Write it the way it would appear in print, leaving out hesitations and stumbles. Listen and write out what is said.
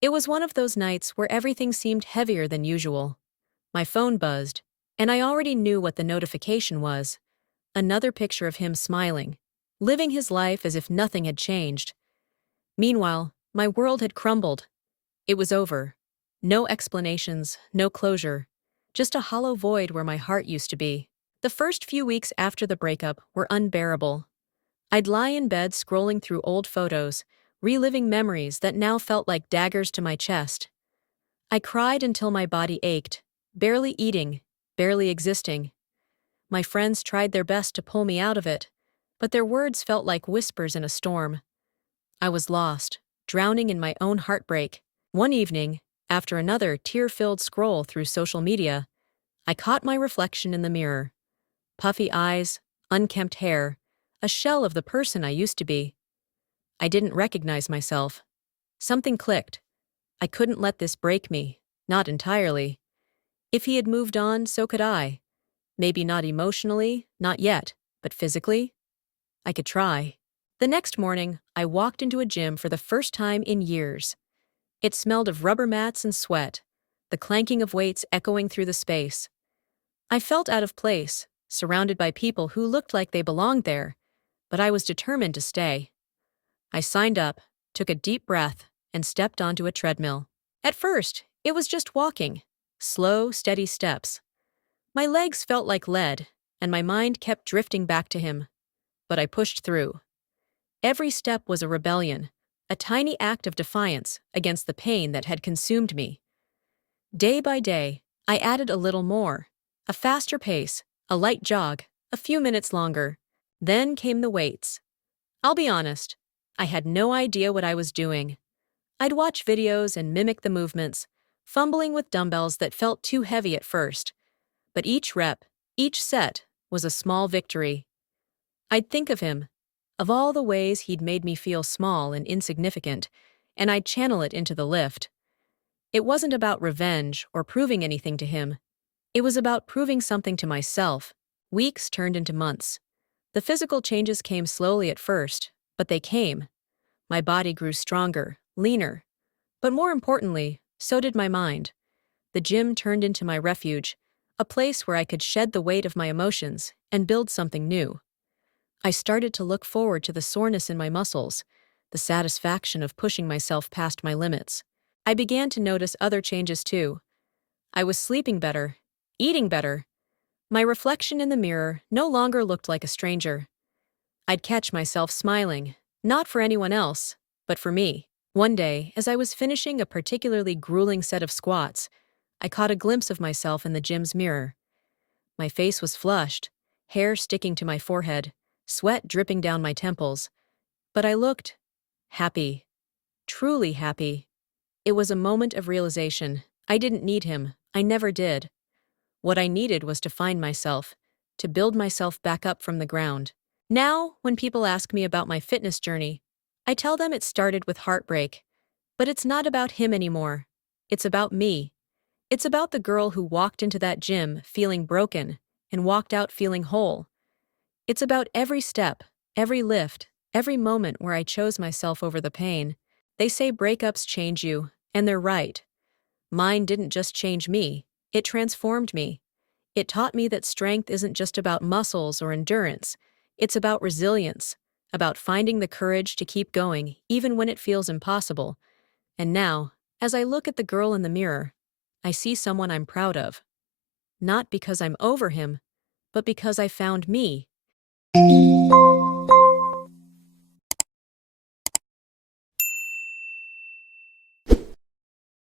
It was one of those nights where everything seemed heavier than usual. My phone buzzed, and I already knew what the notification was. Another picture of him smiling, living his life as if nothing had changed. Meanwhile, my world had crumbled. It was over. No explanations, no closure. Just a hollow void where my heart used to be. The first few weeks after the breakup were unbearable. I'd lie in bed scrolling through old photos, reliving memories that now felt like daggers to my chest. I cried until my body ached, barely eating, barely existing. My friends tried their best to pull me out of it, but their words felt like whispers in a storm. I was lost, drowning in my own heartbreak. One evening, after another tear-filled scroll through social media, I caught my reflection in the mirror. Puffy eyes, unkempt hair, a shell of the person I used to be. I didn't recognize myself. Something clicked. I couldn't let this break me, not entirely. If he had moved on, so could I. Maybe not emotionally, not yet, but physically? I could try. The next morning, I walked into a gym for the first time in years. It smelled of rubber mats and sweat, the clanking of weights echoing through the space. I felt out of place, surrounded by people who looked like they belonged there, but I was determined to stay. I signed up, took a deep breath, and stepped onto a treadmill. At first, it was just walking, slow, steady steps. My legs felt like lead, and my mind kept drifting back to him. But I pushed through. Every step was a rebellion, a tiny act of defiance against the pain that had consumed me. Day by day, I added a little more. A faster pace, a light jog, a few minutes longer. Then came the weights. I'll be honest, I had no idea what I was doing. I'd watch videos and mimic the movements, fumbling with dumbbells that felt too heavy at first. But each rep, each set, was a small victory. I'd think of him, of all the ways he'd made me feel small and insignificant, and I'd channel it into the lift. It wasn't about revenge or proving anything to him. It was about proving something to myself. Weeks turned into months. The physical changes came slowly at first, but they came. My body grew stronger, leaner. But more importantly, so did my mind. The gym turned into my refuge, a place where I could shed the weight of my emotions and build something new. I started to look forward to the soreness in my muscles, the satisfaction of pushing myself past my limits. I began to notice other changes too. I was sleeping better, eating better. My reflection in the mirror no longer looked like a stranger. I'd catch myself smiling, not for anyone else, but for me. One day, as I was finishing a particularly grueling set of squats, I caught a glimpse of myself in the gym's mirror. My face was flushed, hair sticking to my forehead, sweat dripping down my temples. But I looked happy, truly happy. It was a moment of realization. I didn't need him. I never did. What I needed was to find myself, to build myself back up from the ground. Now, when people ask me about my fitness journey, I tell them it started with heartbreak. But it's not about him anymore. It's about me. It's about the girl who walked into that gym feeling broken and walked out feeling whole. It's about every step, every lift, every moment where I chose myself over the pain. They say breakups change you, and they're right. Mine didn't just change me, it transformed me. It taught me that strength isn't just about muscles or endurance, it's about resilience, about finding the courage to keep going even when it feels impossible. And now, as I look at the girl in the mirror, I see someone I'm proud of. Not because I'm over him, but because I found me.